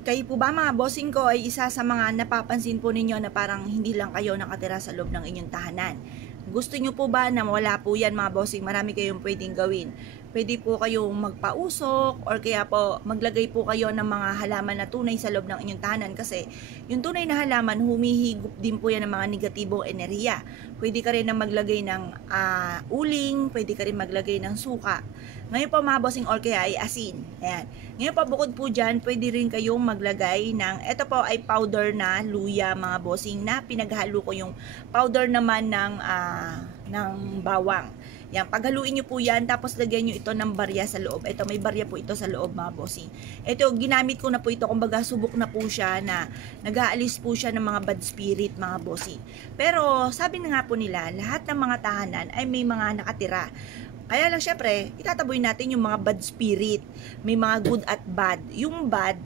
Kayo po ba mga bossing ko ay isa sa mga napapansin po ninyo na parang hindi lang kayo nakatira sa loob ng inyong tahanan? Gusto nyo po ba na wala po yan mga bossing? Marami kayong pwedeng gawin. Pwede po kayong magpausok or kaya po maglagay po kayo ng mga halaman na tunay sa loob ng inyong tahanan kasi yung tunay na halaman humihigop din po yan ng mga negatibong enerhiya. Pwede ka rin na maglagay ng uling, pwede ka rin maglagay ng suka. Ngayon po mga bossing or kaya ay asin. Ayan. Ngayon po bukod po dyan, pwede rin kayong maglagay ng, ito po ay powder na luya mga bossing na pinaghalo ko yung powder naman ng bawang. Yan, paghaluin nyo po yan, tapos lagyan nyo ito ng barya sa loob. Ito, may barya po ito sa loob mga bossing. Ito, ginamit ko na po ito, kumbaga subok na po siya na nag-aalis po siya ng mga bad spirit mga bossing. Pero, sabi na nga po nila, lahat ng mga tahanan ay may mga nakatira. Kaya lang syempre, itataboy natin yung mga bad spirit. May mga good at bad. Yung bad,